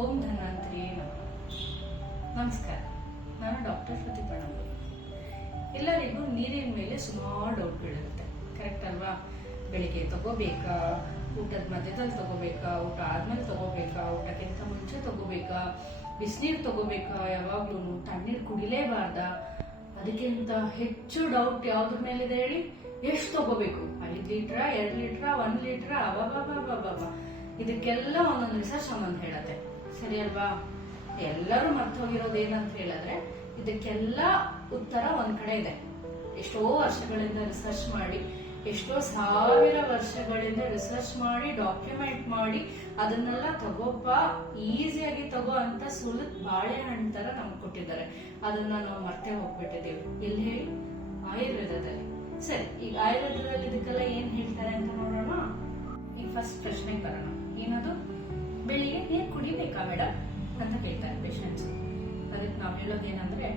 ಓಂ ಧನ್ವಂತರಿಯೇ ನಮಃ. ನಮಸ್ಕಾರ, ನಾನು ಡಾಕ್ಟರ್ ಶ್ರುತಿ ಪಣಂಬೂರು. ಎಲ್ಲರಿಗೂ ನೀರಿನ ಮೇಲೆ ಸುಮಾರು ಡೌಟ್ಗಳಿರುತ್ತೆ, ಕರೆಕ್ಟ್ ಅಲ್ವಾ? ಬೆಳಿಗ್ಗೆ ತಗೋಬೇಕಾ, ಊಟದ ಮಧ್ಯದಲ್ಲಿ ತಗೋಬೇಕಾ, ಊಟ ಆದ್ಮೇಲೆ ತಗೋಬೇಕಾ, ಊಟಕ್ಕಿಂತ ಮುಂಚೆ ತಗೋಬೇಕಾ, ಬಿಸಿನೀರು ತಗೋಬೇಕಾ, ಯಾವಾಗ್ಲೂ ತಣ್ಣೀರು ಕುಡಿಲೇಬಾರ್ದ? ಅದಕ್ಕಿಂತ ಹೆಚ್ಚು ಡೌಟ್ ಯಾವ್ದ್ರ ಮೇಲಿದೆ ಹೇಳಿ? ಎಷ್ಟು ತಗೋಬೇಕು? 5 ಲೀಟ್ರ, 2 ಲೀಟ್ರ, 1 ಲೀಟ್ರ? ಅವಾಗ ಇದಕ್ಕೆಲ್ಲ ಒಂದೊಂದು ರಿಸರ್ಚ್ ಸಂಬಂಧ ಹೇಳತ್ತೆ, ಸರಿ ಅಲ್ವಾ? ಎಲ್ಲರೂ ಮರ್ತು ಹೋಗಿರೋದು ಏನಂತ ಹೇಳಿದ್ರೆ, ಇದಕ್ಕೆಲ್ಲ ಉತ್ತರ ಒಂದ್ ಕಡೆ ಇದೆ. ಎಷ್ಟೋ ವರ್ಷಗಳಿಂದ ರಿಸರ್ಚ್ ಮಾಡಿ, ಎಷ್ಟೋ ಸಾವಿರ ವರ್ಷಗಳಿಂದ ರಿಸರ್ಚ್ ಮಾಡಿ, ಡಾಕ್ಯುಮೆಂಟ್ ಮಾಡಿ, ಅದನ್ನೆಲ್ಲ ತಗೋಪ್ಪ, ಈಸಿಯಾಗಿ ತಗೋ ಅಂತ ಸುಲಿದ್ ಬಾಳೆಹಣ್ಣು ತರ ನಮ್ಗೆ ಕೊಟ್ಟಿದ್ದಾರೆ. ಅದನ್ನ ನಾವು ಮರ್ತೆ ಹೋಗ್ಬಿಟ್ಟಿದ್ದೀವಿ. ಎಲ್ಲಿ ಹೇಳಿ? ಆಯುರ್ವೇದದಲ್ಲಿ. ಸರಿ, ಈಗ ಆಯುರ್ವೇದದಲ್ಲಿ ಇದಕ್ಕೆಲ್ಲ ಏನ್ ಹೇಳ್ತಾರೆ ಅಂತ ನೋಡೋಣ. ಈಗ ಫಸ್ಟ್ ಪ್ರಶ್ನೆಗೆ ಬರೋಣ. ಏನದು? ಬೆಳಿಗ್ಗೆ ನೀರು ಕುಡಿಬೇಕಾ ಮೇಡಮ್ ಅಂತ ಕೇಳ್ತಾರೆ ಪೇಷಂಟ್ಸ್. ಅದಕ್ಕೆ ನಾವು ಹೇಳೋದೇನಂದ್ರೆ,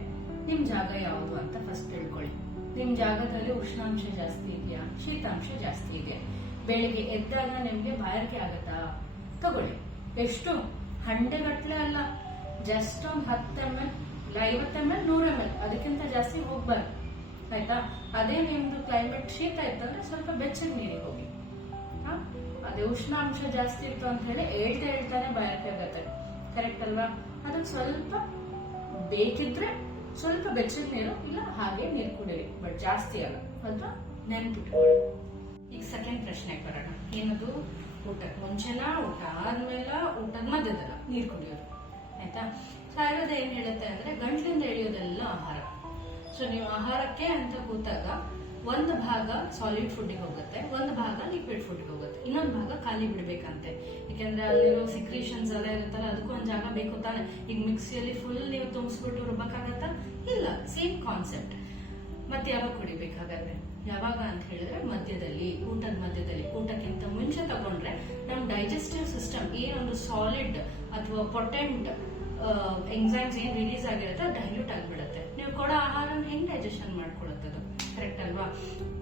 ನಿಮ್ ಜಾಗ ಯಾವುದು ಅಂತ ಫಸ್ಟ್ ತಿಳ್ಕೊಳ್ಳಿ. ನಿಮ್ ಜಾಗದಲ್ಲಿ ಉಷ್ಣಾಂಶ ಜಾಸ್ತಿ ಇದೆಯಾ, ಶೀತಾಂಶ ಜಾಸ್ತಿ ಇದೆಯಾ? ಬೆಳಿಗ್ಗೆ ಎದ್ದಾಗ ನಿಮ್ಗೆ ಬಾಯಾರಿಕೆ ಆಗತ್ತಾ? ತಗೊಳ್ಳಿ. ಎಷ್ಟು? 100 ಗಟ್ಟಲೆ ಅಲ್ಲ, ಜಸ್ಟ್ ಒಂದು 10 ml, 50 ml, 100 ml, ಅದಕ್ಕಿಂತ ಜಾಸ್ತಿ ಹೋಗ್ಬಾರ್ದು, ಆಯ್ತಾ? ಅದೇ ನಿಮ್ದು ಕ್ಲೈಮೇಟ್ ಶೀತ ಇತ್ತಂದ್ರೆ ಸ್ವಲ್ಪ ಬೆಚ್ಚಗೆ ನೀರಿಗೆ ಹೋಗಿ. ಅದೇ ಉಷ್ಣಾಂಶ ಜಾಸ್ತಿ ಇತ್ತು ಅಂತ ಹೇಳಿ ಹೇಳ್ತಾನೆ ಬಾಯಾರಿಕೆ ಆಗತ್ತೆ, ಕರೆಕ್ಟ್ ಅಲ್ವಾ? ಅದಕ್ಕೆ ಸ್ವಲ್ಪ ಬೇಕಿದ್ರೆ ಸ್ವಲ್ಪ ಬೆಚ್ಚಗೆ ನೀರು, ಇಲ್ಲ ಹಾಗೆ ನೀರು ಕುಡಿರಿ, ಬಟ್ ಜಾಸ್ತಿ ಅಲ್ಲ, ಅಥವಾ ನೆನ್ಪಿಟ್ಕೊಳ್ಳಿ. ಈಗ ಸೆಕೆಂಡ್ ಪ್ರಶ್ನೆಗೆ ಬರೋಣ. ಏನದು? ಊಟಕ್ಕೆ ಮುಂಚೆನಾ, ಊಟ ಆದ್ಮೇಲೆ, ಊಟದ ಮಧ್ಯದಲ್ಲ ನೀರು ಕುಡಿಯೋದು, ಆಯ್ತಾ? ಆಯುರ್ವೇದ ಏನ್ ಹೇಳುತ್ತೆ ಅಂದ್ರೆ, ಗಂಟ್ಲಿಂದ ಎಳೆಯೋದೆಲ್ಲ ಆಹಾರ. ಸೊ ನೀವು ಆಹಾರಕ್ಕೆ ಅಂತ ಕೂತಾಗ ಒಂದು ಭಾಗ ಸಾಲಿಡ್ ಫುಡ್ಗೆ ಹೋಗುತ್ತೆ, ಒಂದು ಭಾಗ ಲಿಕ್ವಿಡ್ ಫುಡ್ಗೆ ಹೋಗುತ್ತೆ, ಇನ್ನೊಂದು ಭಾಗ ಖಾಲಿ ಬಿಡ್ಬೇಕಂತೆ. ಯಾಕಂದ್ರೆ ಅಲ್ಲಿರೋ ಸಿಕ್ರೀಷನ್ಸ್ ಎಲ್ಲ ಇರುತ್ತಲ್ಲ, ಅದಕ್ಕೂ ಒಂದು ಜಾಗ ಬೇಕು ತಾನೆ. ಈಗ ಮಿಕ್ಸಿಯಲ್ಲಿ ಫುಲ್ ನೀವು ತುಂಬಿಸ್ಬಿಟ್ಟು ರುಬ್ಬಕ್ಕಾಗತ್ತಾ? ಇಲ್ಲ, ಸೇಮ್ ಕಾನ್ಸೆಪ್ಟ್. ಮತ್ತೆ ಯಾವಾಗ ಕುಡಿಬೇಕಾಗತ್ತೆ? ಯಾವಾಗ ಅಂತ ಹೇಳಿದ್ರೆ ಮಧ್ಯದಲ್ಲಿ, ಊಟದ ಮಧ್ಯದಲ್ಲಿ. ಊಟಕ್ಕಿಂತ ಮುಂಚೆ ತಗೊಂಡ್ರೆ ನಮ್ ಡೈಜೆಸ್ಟಿವ್ ಸಿಸ್ಟಮ್ ಏನೊಂದು ಸಾಲಿಡ್ ಅಥವಾ ಪೊಟೆಂಟ್ ಎಂಜೈಮ್ಸ್ ಏನ್ ರಿಲೀಸ್ ಆಗಿರುತ್ತೆ ಡೈಲ್ಯೂಟ್ ಆಗಿಬಿಡುತ್ತೆ. ನೀವು ಕೊಡೋ ಆಹಾರನ ಹೆಂಗ್ ಡೈಜೆಷನ್ ಮಾಡ್ಕೊಳ್ಳುತ್ತದು, ಕರೆಕ್ಟ್ ಅಲ್ವಾ?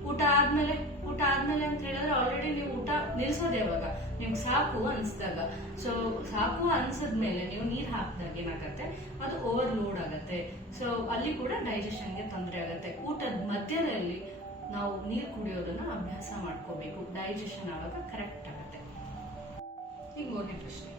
ಊಟ ಆದ್ಮೇಲೆ ಅಂತ ಹೇಳಿದ್ರೆ ಆಲ್ರೆಡಿ ನೀವು ಊಟ ನಿಲ್ಸೋದು ಯಾವಾಗ? ನಿಮ್ಗೆ ಸಾಕು ಅನ್ಸ್ದಾಗ. ಸೊ ಸಾಕು ಅನ್ಸದ್ಮೇಲೆ ನೀವು ನೀರ್ ಹಾಕಿದಾಗ ಏನಾಗತ್ತೆ, ಅದು ಓವರ್ಲೋಡ್ ಆಗತ್ತೆ. ಸೊ ಅಲ್ಲಿ ಕೂಡ ಡೈಜೆಷನ್ಗೆ ತೊಂದರೆ ಆಗತ್ತೆ. ಊಟದ ಮಧ್ಯದಲ್ಲಿ ನಾವು ನೀರು ಕುಡಿಯೋದನ್ನ ಅಭ್ಯಾಸ ಮಾಡ್ಕೋಬೇಕು, ಡೈಜೆಷನ್ ಆವಾಗ ಕರೆಕ್ಟ್ ಆಗತ್ತೆ. ಈಗ ಮೂರನೇ ಪ್ರಶ್ನೆ,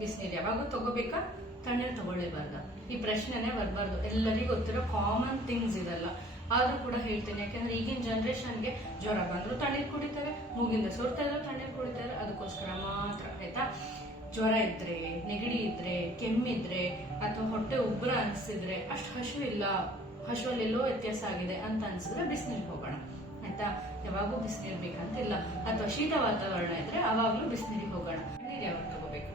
ಬಿಸಿನೀರು ಯಾವಾಗೂ ತಗೋಬೇಕಾ, ತಣ್ಣೀರು ತಗೊಳ್ಳೇಬಾರ್ದ? ಈ ಪ್ರಶ್ನೆನೇ ಬರಬಾರ್ದು. ಎಲ್ಲರಿಗೂ ಗೊತ್ತಿರೋ ಕಾಮನ್ ಥಿಂಗ್ಸ್ ಇದೆಲ್ಲ, ಆದ್ರೂ ಕೂಡ ಹೇಳ್ತೇನೆ. ಯಾಕಂದ್ರೆ ಈಗಿನ ಜನರೇಷನ್ಗೆ ಜ್ವರ ಬಂದ್ರು ತಣ್ಣೀರು ಕುಡಿತಾರೆ, ಮೂಗಿಂದ ಸೋರ್ತಾ ಇದ್ರು ತಣ್ಣೀರು ಕುಡಿತಾರೆ, ಅದಕ್ಕೋಸ್ಕರ ಮಾತ್ರ, ಆಯ್ತಾ? ಜ್ವರ ಇದ್ರೆ, ನೆಗಡಿ ಇದ್ರೆ, ಕೆಮ್ಮಿದ್ರೆ, ಅಥವಾ ಹೊಟ್ಟೆ ಉಬ್ಬರ ಅನ್ಸಿದ್ರೆ, ಅಷ್ಟು ಹಸುವಲ್ಲಿ ಎಲ್ಲೋ ವ್ಯತ್ಯಾಸ ಆಗಿದೆ ಅಂತ ಅನ್ಸಿದ್ರೆ ಬಿಸಿನೀರಿಗೆ ಹೋಗೋಣ, ಆಯ್ತಾ? ಯಾವಾಗೂ ಬಿಸಿನೀರು ಬೇಕಂತಿಲ್ಲ. ಅಥವಾ ಶೀತ ವಾತಾವರಣ ಇದ್ರೆ ಅವಾಗ್ಲೂ ಬಿಸಿನೀರಿಗೆ ಹೋಗೋಣ. ನೀರು ಯಾವಾಗ ತಗೋಬೇಕು?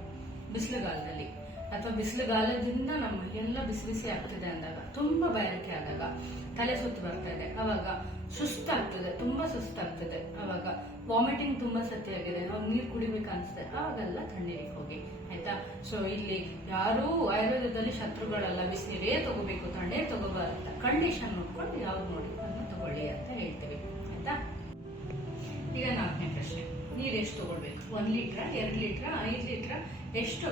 ಬಿಸಿಲುಗಾಲದಲ್ಲಿ, ಅಥವಾ ಬಿಸಿಲುಗಾಲದಿಂದ ನಮ್ಮ ಎಲ್ಲ ಬಿಸಿ ಬಿಸಿ ಆಗ್ತಿದೆ ಅಂದಾಗ, ತುಂಬಾ ಬಾಯಾರಿಕೆ ಆದಾಗ, ತಲೆ ಸುತ್ತು ಬರ್ತಾ ಇದೆ, ಅವಾಗ ಸುಸ್ತಾಗ್ತದೆ, ತುಂಬಾ ಸುಸ್ತಾಗ್ತದೆ, ಅವಾಗ ವಾಮಿಟಿಂಗ್ ತುಂಬಾ ಸತಿ ಆಗಿದೆ, ನಾವು ನೀರು ಕುಡಿಬೇಕು ಅನ್ಸುತ್ತೆ, ಅವಾಗೆಲ್ಲ ತಣ್ಣೀರಿಗೆ ಹೋಗಿ, ಆಯ್ತಾ? ಸೊ ಇಲ್ಲಿ ಯಾರೂ ಆಯುರ್ವೇದದಲ್ಲಿ ಶತ್ರುಗಳಲ್ಲ. ಬಿಸಿನೀರೇ ತಗೋಬೇಕು, ತಣ್ಣೀರು ತಗೋಬಾರ್ದು, ಕಂಡೀಷನ್ ನೋಡ್ಕೊಂಡು ಯಾವ್ದು ನೋಡಿ ಅದನ್ನ ತಗೊಳ್ಳಿ ಅಂತ ಹೇಳ್ತೀವಿ, ಆಯ್ತಾ? ಈಗ 4ನೇ ಪ್ರಶ್ನೆ, ನೀರ್ ಎಷ್ಟು ತಗೊಳ್ಬೇಕು? 1 ಲೀಟ್ರ, 2 ಲೀಟ್ರ, 5 ಲೀಟ್ರ? ಎಷ್ಟು?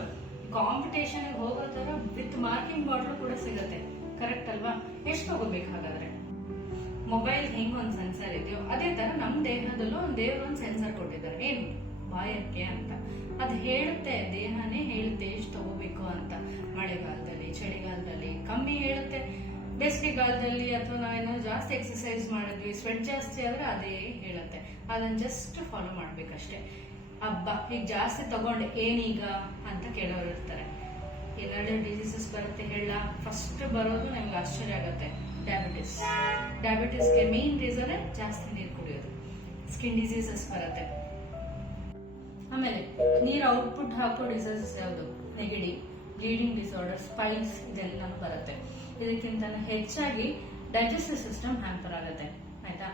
ಕಾಂಪಿಟೇಷನ್ ಹೋಗೋ ತರ ವಿತ್ ಮಾರ್ಕಿಂಗ್ ಬಾಟ್ಲು ಕೂಡ ಸಿಗುತ್ತೆ, ಕರೆಕ್ಟ್ ಅಲ್ವಾ? ಎಷ್ಟು ತಗೋಬೇಕು ಹಾಗಾದ್ರೆ? ಮೊಬೈಲ್ ಹೆಂಗ್ ಒಂದ್ ಸೆನ್ಸರ್ ಇದೆಯೋ ಅದೇ ತರ ನಮ್ ದೇಹದಲ್ಲೂ ದೇವ್ರೊಂದ್ ಸೆನ್ಸರ್ ಕೊಟ್ಟಿದ್ದಾರೆ. ಏನು? ಬಾಯಾರಿಕೆ ಅಂತ. ಅದು ಹೇಳುತ್ತೆ, ದೇಹನೇ ಹೇಳುತ್ತೆ ಎಷ್ಟು ತಗೋಬೇಕು ಅಂತ. ಮಳೆಗಾಲದಲ್ಲಿ, ಚಳಿಗಾಲದಲ್ಲಿ ಕಮ್ಮಿ ಹೇಳುತ್ತೆ, ಬೇಸಿಗೆಗಾಲದಲ್ಲಿ ಅಥವಾ ನಾವೇನಾದ್ರು ಜಾಸ್ತಿ ಎಕ್ಸರ್ಸೈಸ್ ಮಾಡಿದ್ವಿ, ಸ್ವೆಟ್ ಜಾಸ್ತಿ ಆದ್ರೆ ಅದೇ ಹೇಳುತ್ತೆ. ಅದನ್ನ ಜಸ್ಟ್ ಫಾಲೋ ಮಾಡ್ಬೇಕಷ್ಟೇ. ಹಬ್ಬ ಈಗ ಜಾಸ್ತಿ ತಗೊಂಡೆ ಏನೀಗ ಅಂತ ಕೇಳೋರು ಇರ್ತಾರೆ. ಏನಾದ್ರು ಡಿಸೀಸಸ್ ಬರುತ್ತೆ ಹೇಳ? ಫಸ್ಟ್ ಬರೋದು ನಿಮ್ಗೆ ಆಶ್ಚರ್ಯ ಆಗತ್ತೆ, ಡಯಾಬಿಟಿಸ್ಗೆ ಮೇನ್ ರೀಸನ್ ಜಾಸ್ತಿ ನೀರು ಕುಡಿಯೋದು. ಸ್ಕಿನ್ ಡಿಸೀಸಸ್ ಬರುತ್ತೆ. ಆಮೇಲೆ ನೀರು ಔಟ್ಪುಟ್ ಹಾಕೋ ಡಿಸೀಸಸ್ ಯಾವುದು? ನೆಗಡಿ, ಬ್ಲೀಡಿಂಗ್ ಡಿಸಾರ್ಡರ್, ಸ್ಪೈನ್ಸ್, ಇದೆಲ್ಲ ಬರುತ್ತೆ. ಇದಕ್ಕಿಂತ ಹೆಚ್ಚಾಗಿ ಡೈಜೆಸ್ಟಿವ್ ಸಿಸ್ಟಮ್ ಹ್ಯಾಂಪರ್ ಆಗುತ್ತೆ, ಆಯ್ತಾ?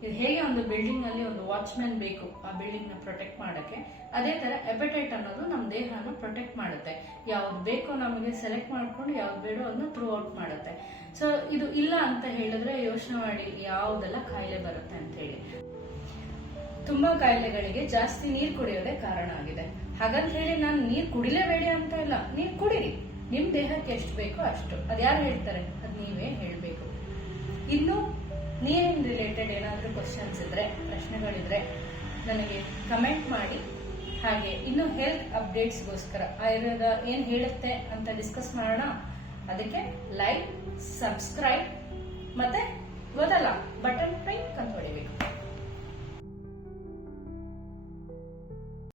ಇದು ಹೇಗೆ ಒಂದು ಬಿಲ್ಡಿಂಗ್ ಅಲ್ಲಿ ಒಂದು ವಾಚ್ಮ್ಯಾನ್ ಬೇಕು ಆ ಬಿಲ್ಡಿಂಗ್ ನ ಪ್ರೊಟೆಕ್ಟ್ ಮಾಡಕ್ಕೆ, ಅದೇ ತರ ಎಪಟೈಟ್ ಅನ್ನೋದು ನಮ್ಮ ದೇಹನ ಪ್ರೊಟೆಕ್ಟ್ ಮಾಡುತ್ತೆ. ಯಾವ್ದು ಬೇಕೋ ನಮಗೆ ಸೆಲೆಕ್ಟ್ ಮಾಡ್ಕೊಂಡು ಯಾವ್ದು ಬೇಡೋ ಅದನ್ನ ಥ್ರೂ ಔಟ್ ಮಾಡುತ್ತೆ. ಸೊ ಇದು ಇಲ್ಲ ಅಂತ ಹೇಳಿದ್ರೆ ಯೋಚನೆ ಮಾಡಿ ಯಾವ್ದೆಲ್ಲ ಕಾಯಿಲೆ ಬರುತ್ತೆ ಅಂತ ಹೇಳಿ. ತುಂಬಾ ಕಾಯಿಲೆಗಳಿಗೆ ಜಾಸ್ತಿ ನೀರು ಕುಡಿಯೋದೇ ಕಾರಣ ಆಗಿದೆ. ಹಾಗಂತ ಹೇಳಿ ನಾನು ನೀರು ಕುಡಿಲೇಬೇಡಿ ಅಂತ ಇಲ್ಲ, ನೀರು ಕುಡೀರಿ, ನಿಮ್ ದೇಹಕ್ಕೆ ಎಷ್ಟು ಬೇಕೋ ಅಷ್ಟು. ಅದ್ಯಾರು ಹೇಳ್ತಾರೆ? ಅದ್ ನೀವೇ ಹೇಳ್ಬೇಕು. ಇನ್ನು ನೀರಿನ ರಿಲೇಟೆಡ್ ಏನಾದ್ರೂ ಕ್ವಶನ್ಸ್ ಇದ್ರೆ, ಪ್ರಶ್ನೆಗಳಿದ್ರೆ ನನಗೆ ಕಮೆಂಟ್ ಮಾಡಿ. ಹಾಗೆ ಇನ್ನು ಹೆಲ್ತ್ ಅಪ್ಡೇಟ್ಸ್ಗೋಸ್ಕರ ಆಯುರ್ವೇದ ಏನ್ ಹೇಳುತ್ತೆ ಅಂತ ಡಿಸ್ಕಸ್ ಮಾಡೋಣ. ಅದಕ್ಕೆ ಲೈಕ್, ಸಬ್ಸ್ಕ್ರೈಬ್ ಮತ್ತೆ ಗೊತ್ತಲ್ಲ ಬಟನ್ ಕ್ಲಿಕ್ ಅಂತ ಹೊಡಿಬೇಕು.